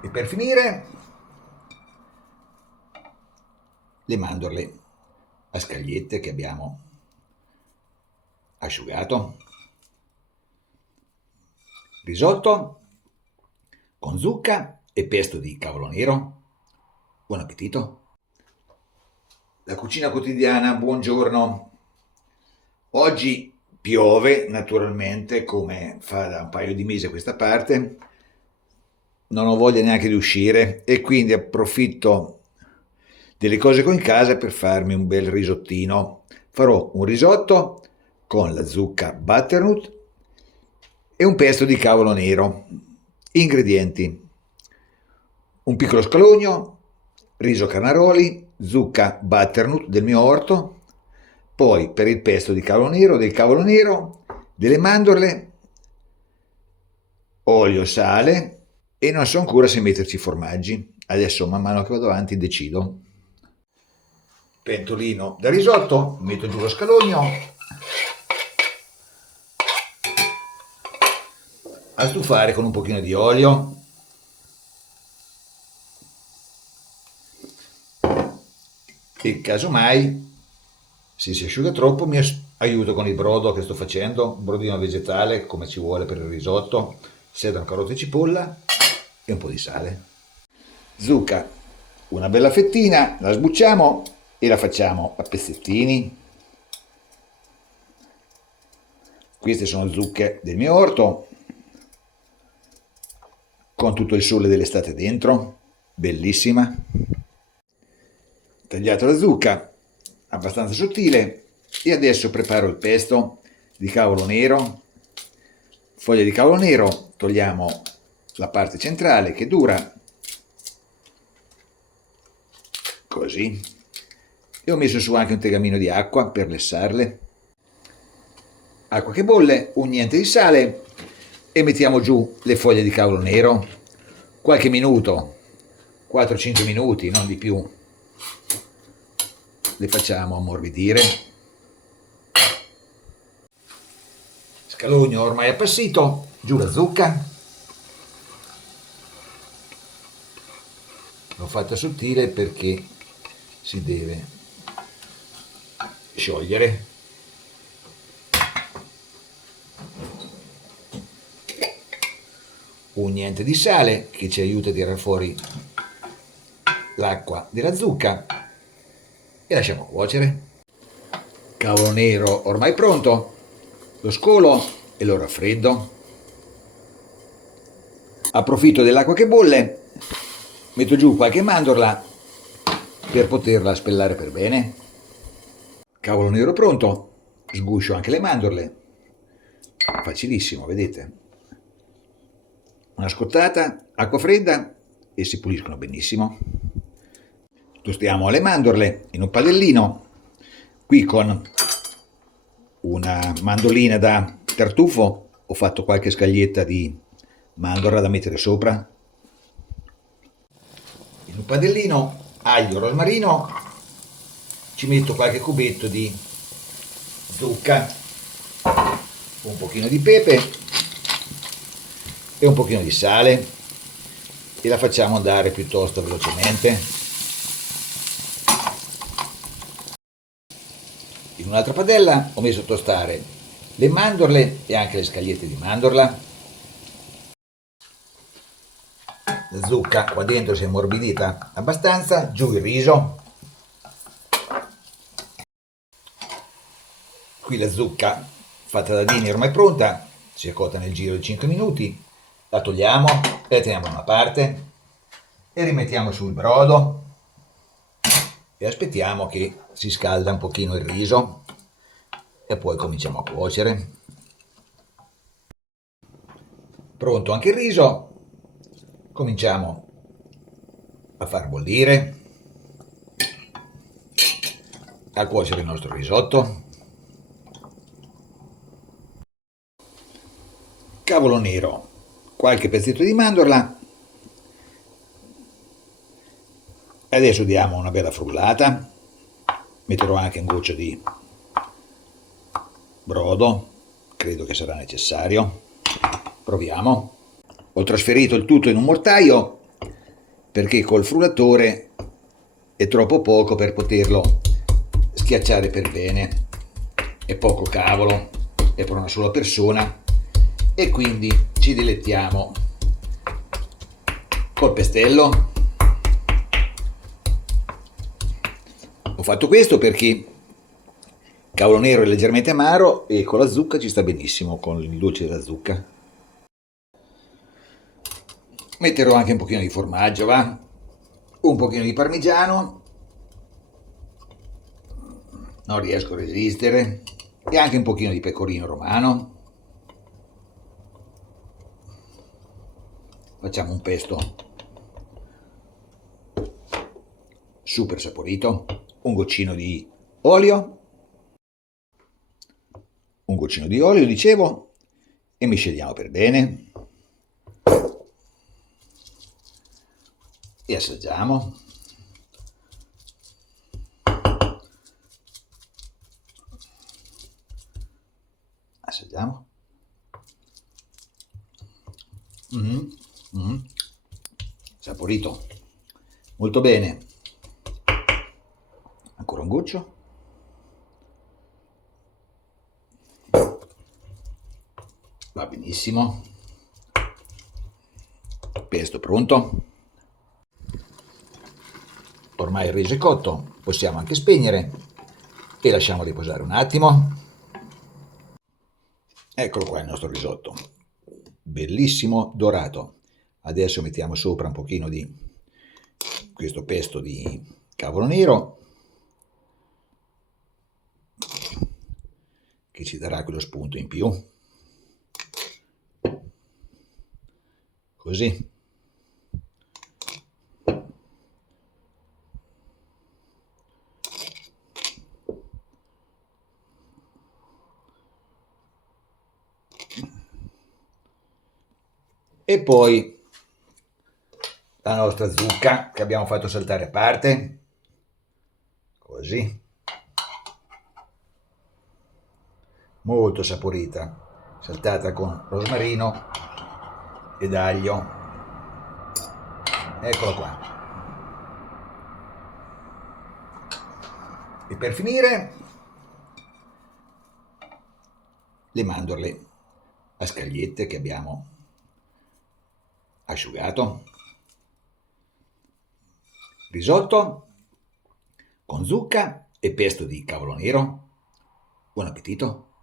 E per finire le mandorle a scagliette che abbiamo asciugato, risotto con zucca e pesto di cavolo nero. Buon appetito! La cucina quotidiana, buongiorno. Oggi piove naturalmente, come fa da un paio di mesi a questa parte. Non ho voglia neanche di uscire e quindi approfitto delle cose che ho in casa per farmi un bel risottino. Farò un risotto con la zucca butternut e un pesto di cavolo nero. Ingredienti: un piccolo scalogno, riso carnaroli, zucca butternut del mio orto, poi per il pesto di cavolo nero, del cavolo nero, delle mandorle, olio, sale e non so ancora se metterci i formaggi. Adesso man mano che vado avanti decido. Pentolino da risotto, metto giù lo scalogno, a stufare con un pochino di olio e casomai se si asciuga troppo mi aiuto con il brodo che sto facendo, un brodino vegetale come ci vuole per il risotto, sedano, carote e cipolla e un po' di sale. Zucca, una bella fettina, la sbucciamo e la facciamo a pezzettini. Queste sono zucche del mio orto, con tutto il sole dell'estate dentro, bellissima. Tagliata la zucca, abbastanza sottile, e adesso preparo il pesto di cavolo nero. Foglia di cavolo nero, togliamo la parte centrale che dura, così, e ho messo su anche un tegamino di acqua per lessarle. Acqua che bolle, un niente di sale e mettiamo giù le foglie di cavolo nero. Qualche minuto, 4-5 minuti, non di più, le facciamo ammorbidire. Scalogno ormai appassito, giù la zucca. L'ho fatta sottile perché si deve sciogliere. Un niente di sale che ci aiuta a tirare fuori l'acqua della zucca e lasciamo cuocere. Cavolo nero ormai pronto, lo scolo e lo raffreddo. Approfitto dell'acqua che bolle, metto giù qualche mandorla per poterla spellare per bene. Cavolo nero pronto, sguscio anche le mandorle. Facilissimo, vedete? Una scottata, acqua fredda e si puliscono benissimo. Tostiamo le mandorle in un padellino, qui con una mandolina da tartufo ho fatto qualche scaglietta di mandorla da mettere sopra. In un padellino aglio, rosmarino, ci metto qualche cubetto di zucca, un pochino di pepe e un pochino di sale e la facciamo andare piuttosto velocemente. In un'altra padella ho messo a tostare le mandorle e anche le scagliette di mandorla. La zucca qua dentro si è ammorbidita abbastanza, giù il riso. Qui la zucca fatta da Dini è ormai pronta, si è cotta nel giro di 5 minuti. La togliamo, la teniamo da una parte e rimettiamo sul brodo e aspettiamo che si scalda un pochino il riso e poi cominciamo a cuocere. Pronto anche il riso, cominciamo a far bollire, a cuocere il nostro risotto. Cavolo nero, qualche pezzetto di mandorla. Adesso diamo una bella frullata, metterò anche un goccio di brodo, credo che sarà necessario. Proviamo. Ho trasferito il tutto in un mortaio perché col frullatore è troppo poco per poterlo schiacciare per bene, è poco cavolo, è per una sola persona e quindi ci dilettiamo col pestello. Ho fatto questo perché cavolo nero è leggermente amaro e con la zucca ci sta benissimo, con il dolce della zucca. Metterò anche un pochino di formaggio, va? Un pochino di parmigiano, non riesco a resistere, e anche un pochino di pecorino romano. Facciamo un pesto super saporito, un goccino di olio, dicevo, e misceliamo per bene e assaggiamo. Saporito molto bene. Ancora un goccio. Va benissimo. Pesto pronto. Ormai il riso è cotto, possiamo anche spegnere e lasciamo riposare un attimo. Eccolo qua il nostro risotto, bellissimo dorato. Adesso mettiamo sopra un pochino di questo pesto di cavolo nero che ci darà quello spunto in più. Così. E poi la nostra zucca che abbiamo fatto saltare a parte, così, molto saporita, saltata con rosmarino ed aglio. Eccolo qua. E per finire le mandorle a scagliette che abbiamo asciugato. Risotto con zucca e pesto di cavolo nero. Buon appetito!